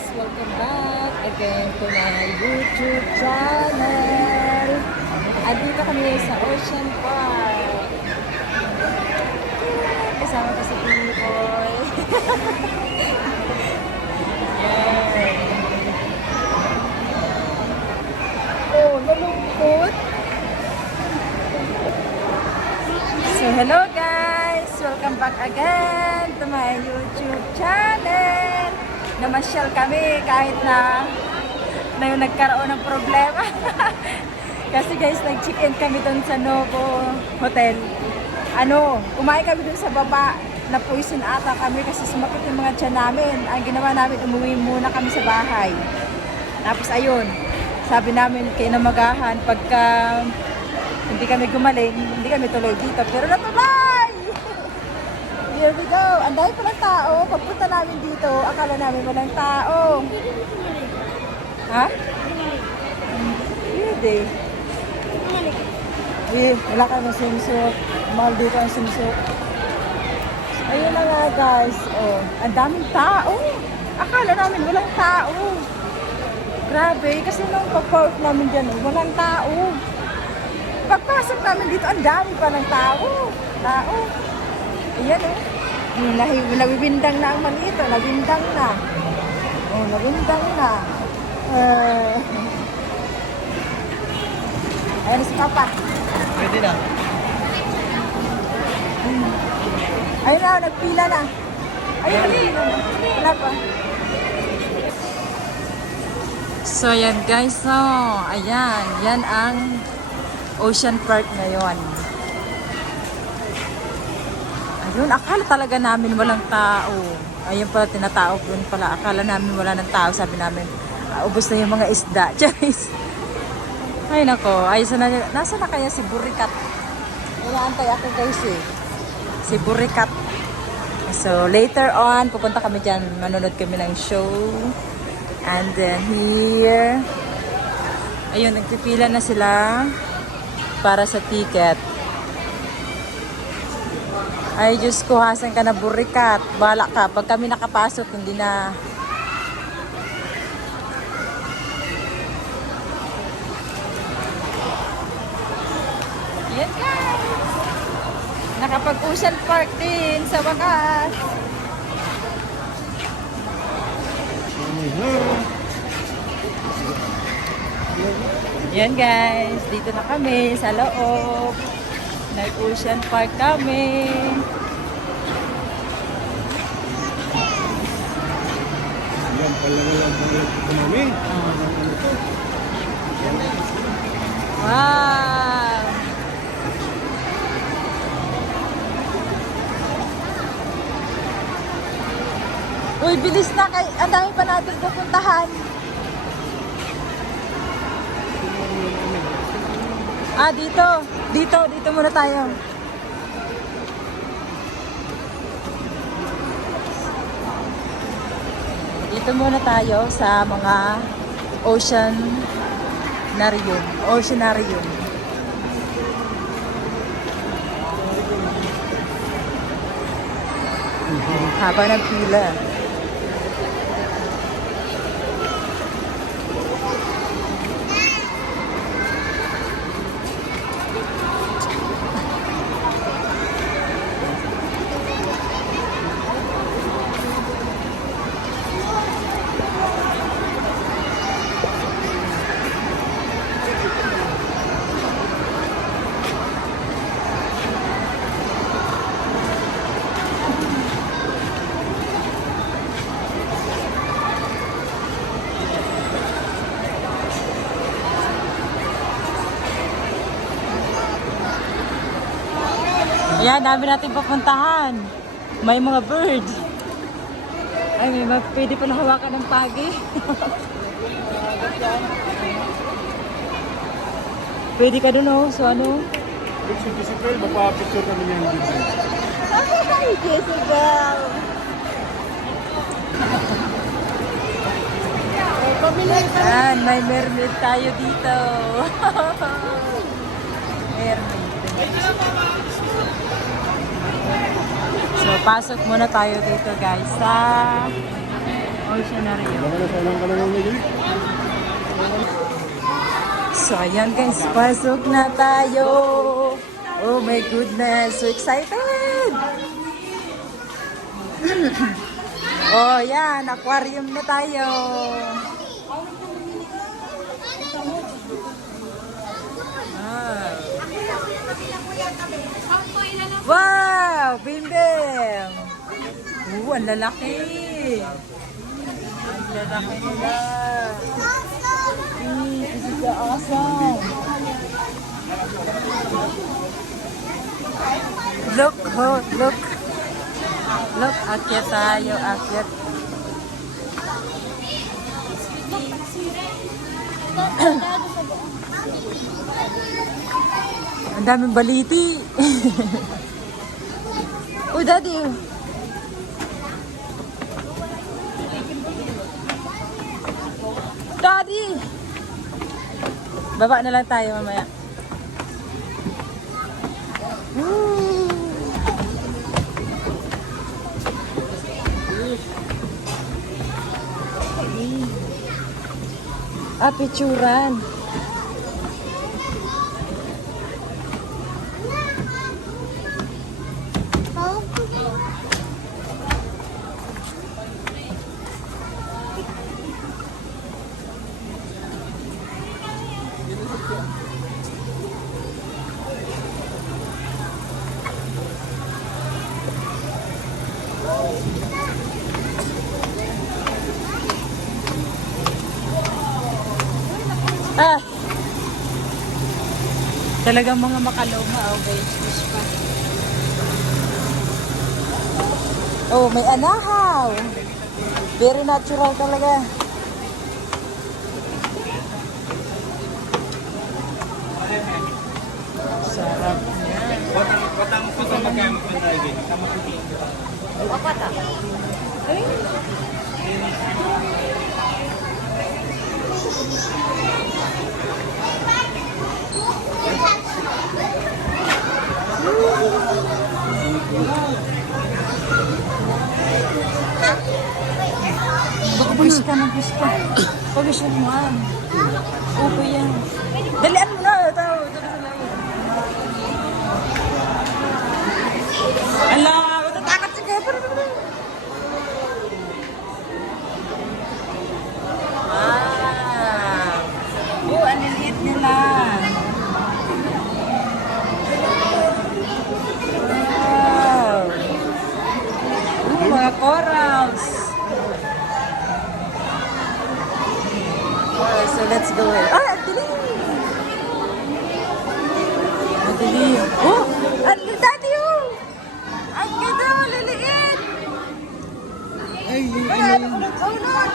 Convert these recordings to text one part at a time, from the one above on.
Welcome back again to my YouTube channel. Andito kami sa Ocean Park. Kasama ko si Pinoy. Oh, nalungkot. So, hello guys! Welcome back again to my YouTube channel. Namasyal kami kahit na na yung nagkaroon ng problema. Kasi guys, nag-check-in kami doon sa Novo Hotel. Ano, kumain kami doon sa baba. Napuisin ata kami kasi sumakit yung mga tiyan namin. Ang ginawa namin, umuwi muna kami sa bahay. Tapos ayun, sabi namin kay namagahan pagka hindi kami gumaling, hindi kami tuloy dito. Pero natuloy! Here we go. Ang dami pa ng tao. Pagpunta namin dito, akala namin walang tao. Ha? Hindi. Eh, wala ka na sinusok. Mahal dito ang sinusok. Ayun na nga guys. Oh, ang daming tao. Akala namin walang tao. Grabe, kasi nung pag-park namin dyan, oh, walang tao. Pagpasok namin dito, ang dami pa ng tao. Tao. Ayan oh. Hmm, nahi- nabibindang na ang maliit oh. Nabindang na. Oh, nabindang na. Uh, ayan si Papa. Pwede na. Ayun na, nagpila na. Ayun, nagpila na. Wala pa. So, yan guys. So, ayan. Yan ang Ocean Park ngayon. Ayun, akala talaga namin walang tao. Ayun pala, tinatao yun pala. Akala namin wala ng tao. Sabi namin, ah, ubos na yung mga isda. Charis. Ay nako, ay sana, nasa na kaya si Burikat? Inaantay ako guys eh. Si Burikat. So later on, pupunta kami dyan. Manonood kami ng show. And then here, ayun, nagpipila na sila para sa ticket. Ay, Diyos ko, hasan ka na burikat. Bala ka. Pag kami nakapasok, hindi na... Yan guys! Nakapag-ocean park din sa wakas. Yan guys, dito na kami sa loob. Nag-ocean park kami. Yan pala na lang pala ito namin. To? Wow! Uy, bilis na kay ang dami pa natin pupuntahan. Ah, dito. Dito, dito muna tayo. Dito muna tayo sa mga oceanarium. Oceanarium. Haba ng pila. Ayan, dami natin papuntahan. May mga birds. Ay, may mga, pwede pa hawakan ng pagi. pwede ka dun, oh. So, ano? Si Jessica, mapapicture kami niyan dito. Hi, Jezebel! Yan, may mermaid tayo dito. mermaid. So, pasok muna tayo dito guys sa Oceanary. So, ayan guys, pasok na tayo. Oh my goodness, so excited! oh, yan, aquarium na tayo. Ah. Wow, bimbim! Oh, ang lalaki! Ang lalaki nila! Mm, this is the awesome. Look, ho, look. Look, akyat tayo, akyat. Ang daming baliti. Uy, daddy. Daddy! Baba na lang tayo mamaya. Woo! Ah. Talagang mga makaluma, oh guys. Fish pa. Oh, may anahaw. Very natural talaga. Sarap niya. Batang ko sa magkano pa tayo. Tama ko dito. Ay, Baka fish ka ng fish ka. Pag-fish mo yan. Upo yan. Dalian mo na. Ito, ito na sa loob. Ala, matatakot si Kevin. Wow. Oh, ang liliit nila. Wow. Oh, mga corals. Okay, so let's go. Ah. Ang dilim. Oh, ang daddy oh. Ang ganda, liliit. Ay, yung Ay, ano ko nagkaunod?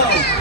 Yeah,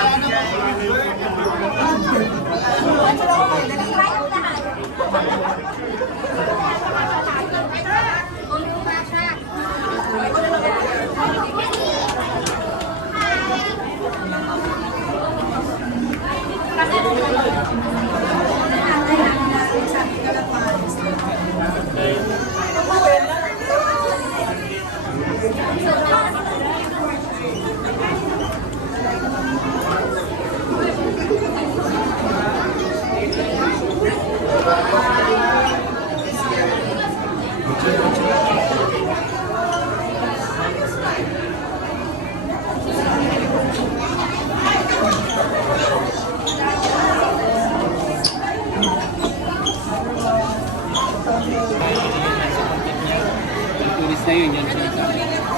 Obrigado. Na yun, yan siya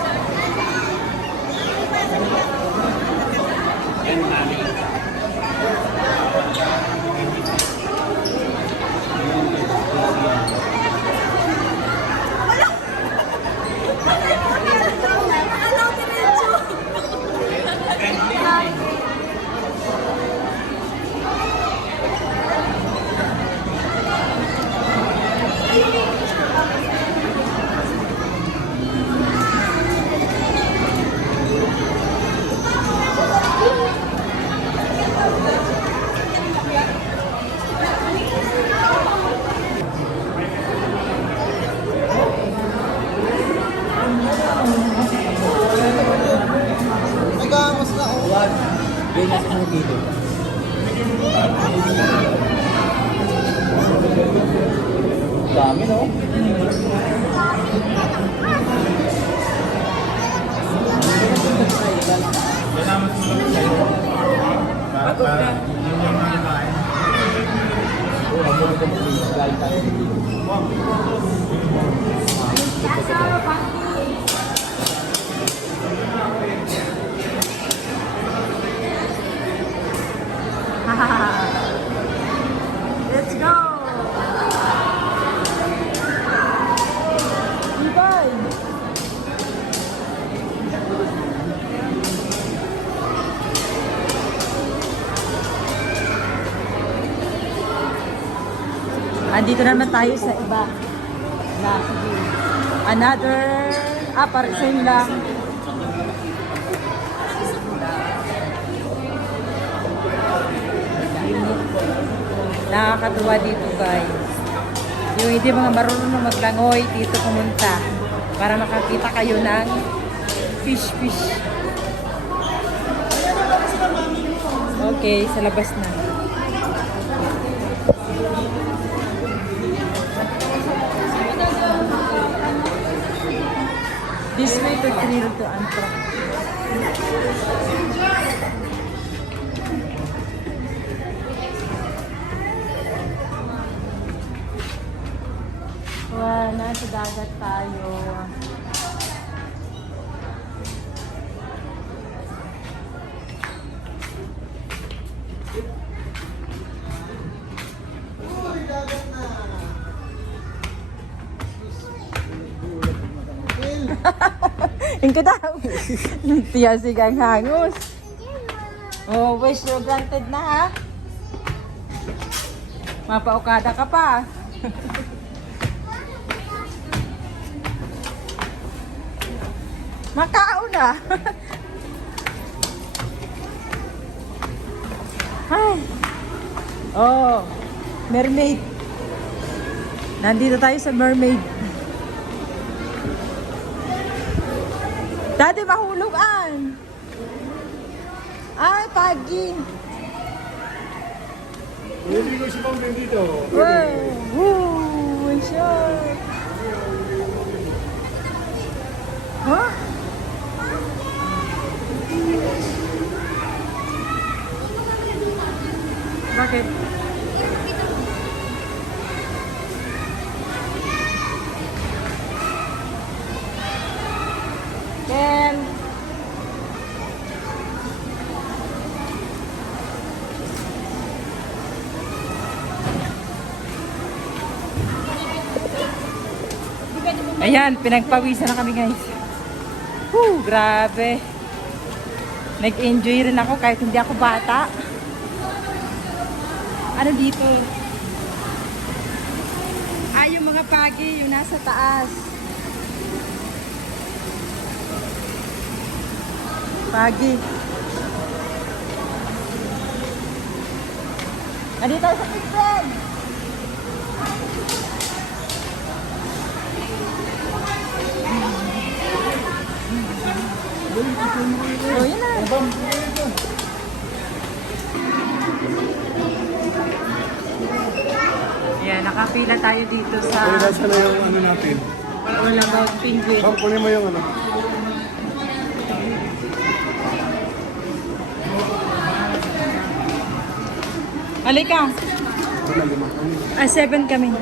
Andito naman tayo sa iba. Na. Another, ah, parang same lang. Nakakatuwa dito guys. Yung hindi mga marunong maglangoy dito pumunta para makakita kayo ng fish fish. Okay, sa labas na. This way to Trill to Antro. Wow, nasa dagat tayo. Ingko daw. Tiyan si kang hangos. Oh, wish you granted na ha. Mapaukada ka pa. Makao na. Ay. Oh, mermaid. Nandito tayo sa mermaid. Dati mahulog an. Ay, pagi. Hindi ko si Pang dito. Wow. Woo, shot. Huh? Bakit? Ayan, pinagpawisan na kami guys. Whew, grabe. Nag-enjoy rin ako kahit hindi ako bata. Ano dito? Ah, yung mga pagi, yung nasa taas. Pagi. Nandito tayo sa kitchen. Ayan, nakapila tayo dito sa Kaya nasa na yung ano natin. All About Penguin. Pang, kunin mo yung ano. Halika. Ah, seven kami.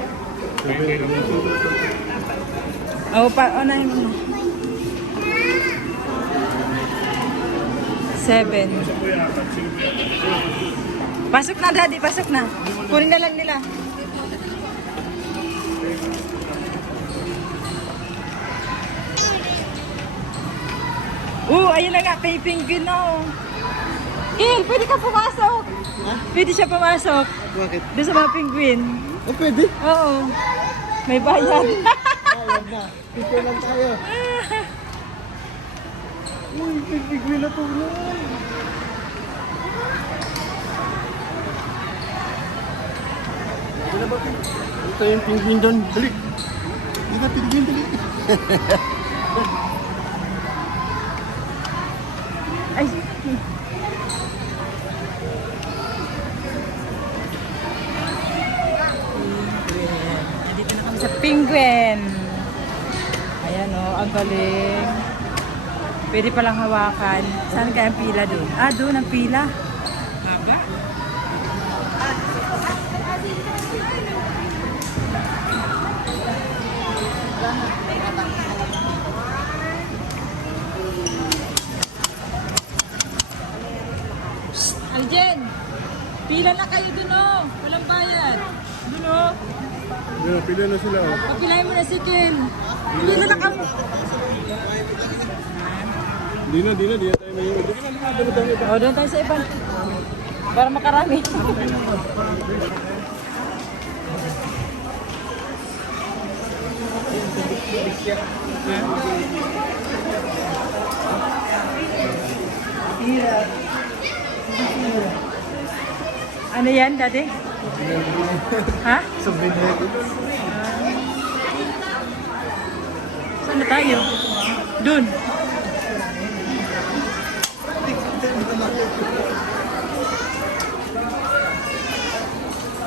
Oh, pa, oh, nine mo. Seven. Pasok na, daddy. Pasok na. Kunin na lang nila. Oh, ayun na nga. May penguin na, oh. Gil, pwede ka pumasok. Pwede siya pumasok. Bakit? Doon sa mga penguin. Oh, pwede. Oo. May bayad. Ayun na. Picture lang tayo. Uy, big-big na tulong. Ito yung penguin doon. Hindi na penguin, dali. Ay. Nandito na kami sa penguin. Ayan o, ang galing. Pwede palang hawakan. Saan kaya ang pila doon? Ah, doon ang pila. Haba. Aljen! Pila na kayo dun oh. Walang bayad. Dun oh. Yan, pila na sila. oh. Papilahin mo na si Ken. Pila na kamo. Di na, di na, di na tayo may Di na, lima, dali tayo. O, doon tayo sa iba. Para makarami. Ano yan, dati? Ha? Saan tayo? Doon.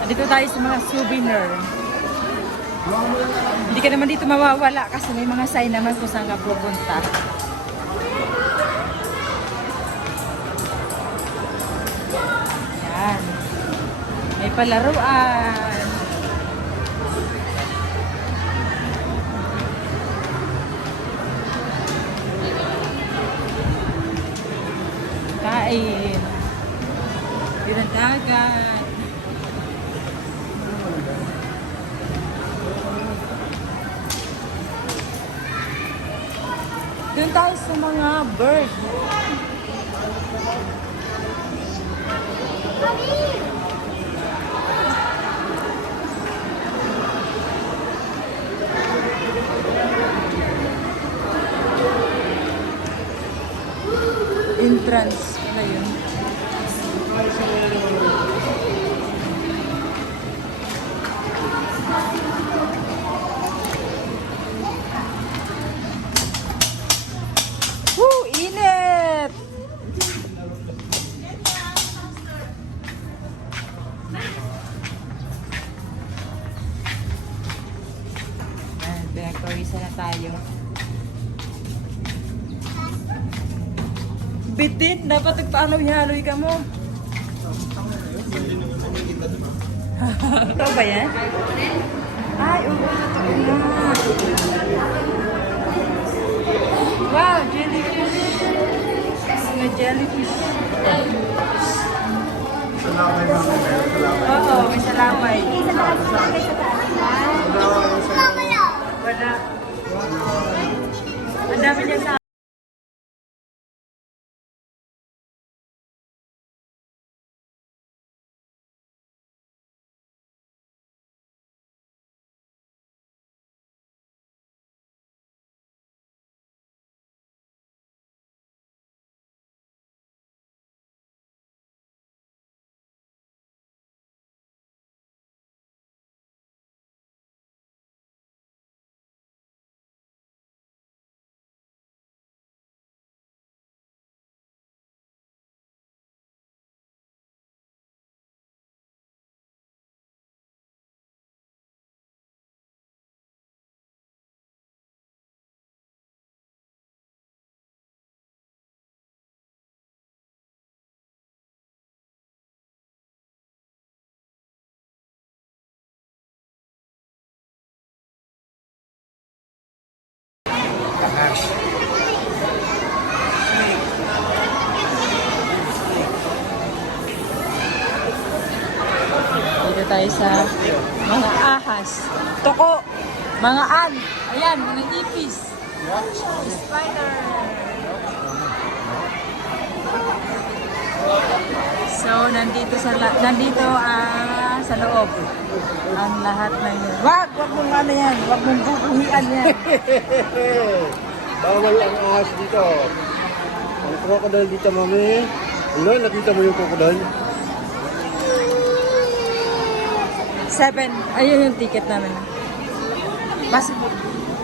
Dito tayo sa mga souvenir. Hindi ka naman dito mawawala kasi may mga sign naman kung saan ka pupunta. Yan. May palaruan. Kain. Yun Doon tayo sa mga bird. Entrance pala yun. Dapat nagpaanoy-haloy ka mo. Ito ba yan? Ay, oo. totoo na. Wow, jellyfish. Mga jellyfish. Oo, may salaway. Wala. Tayo sa mga ahas. Toko. Mga an. Ayan, mga ipis. Spider. So, nandito sa nandito ah, sa loob. Ang lahat na yun. Wag, wag mong ano yan. Wag mong bubuhian yan. Bawal ang ahas dito. Ang crocodile dito, mami. Ano, nakita mo yung crocodile? Seven. Ayun yung ticket namin. Possible.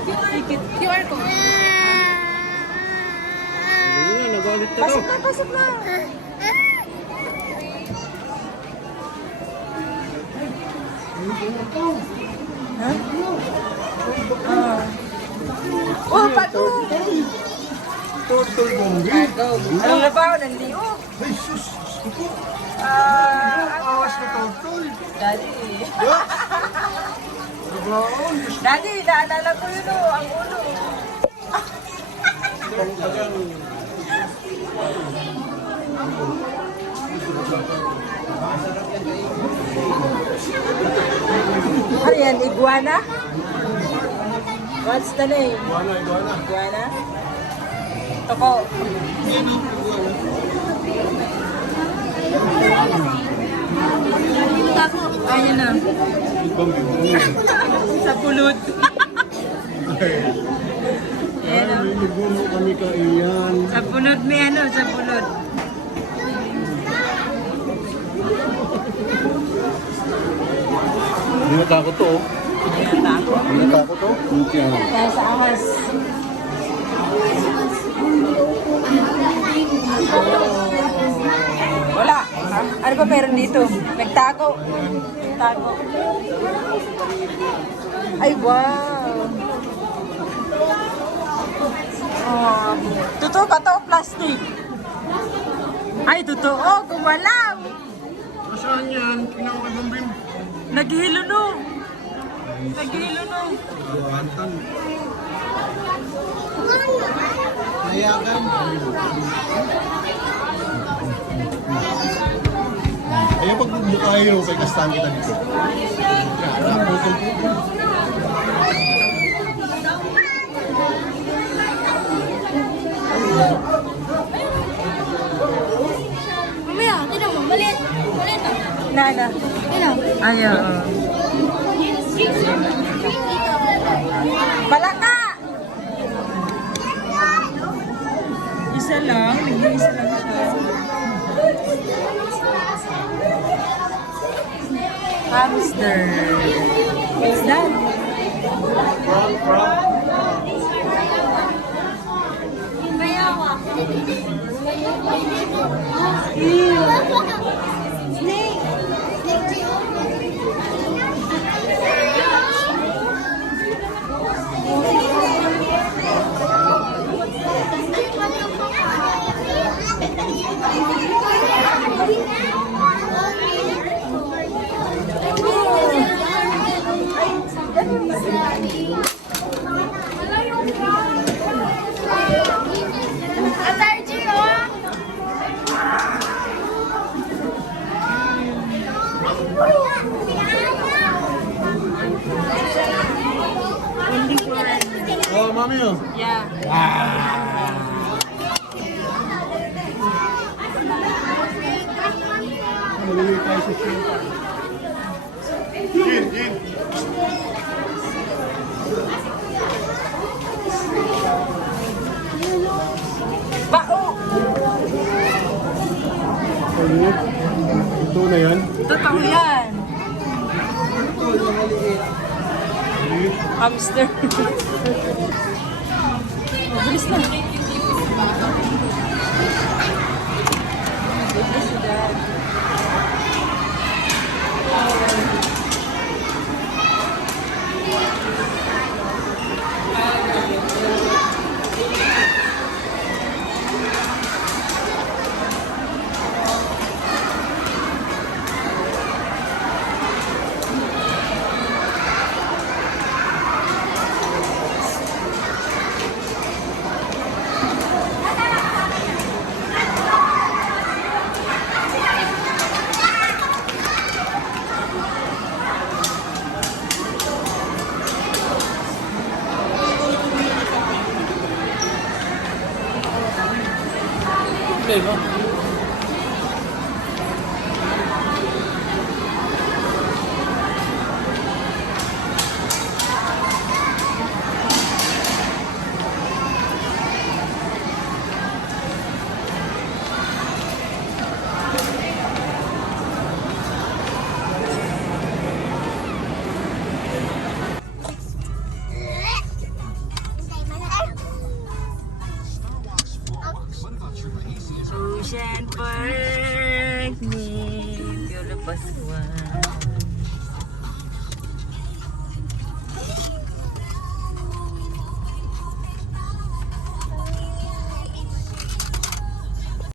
Ticket. QR code. Ano na, nagalit na Pasok na, pasok na. Ha? Ah. Oh, pato! Turtle bombi. Ano na ba? Nandiyo. Ay, sus! Ito, Ah, awas na turtle. Daddy. Yeah. Daddy, naalala ko yun oh, ang ulo. Ano yan, iguana? What's the name? Iguana, iguana. Iguana? Toko. Ayun na. Sa pulot. Ayan. Ay, nagulo kami ka iyan. Sa pulot may ano, sa pulot. Hindi natakot to, oh. Ayan. Hindi natakot to. Hindi yan. Kaya sa ahas. Wala. Ano ba meron dito? Nagtago. Nagtago. Ay, wow. Oh, totoo ba to? Plastic. Ay, totoo. Gumalaw. Nasaan yan? Kay Bombim. Naghihilo no. Naghihilo no. Buwantan. Hayagan. Kaya pag bukayo, kay kastahan kita dito. Kaya, ang putol ko. Mamaya, tinan mo, maliit. Maliit ah. Nada. Tinan. Ayaw. Balaka! Isa lang, nag-iisa Hamster. What's that? Mayawa. Ew. Tao. Hamster. Bilis na. 这个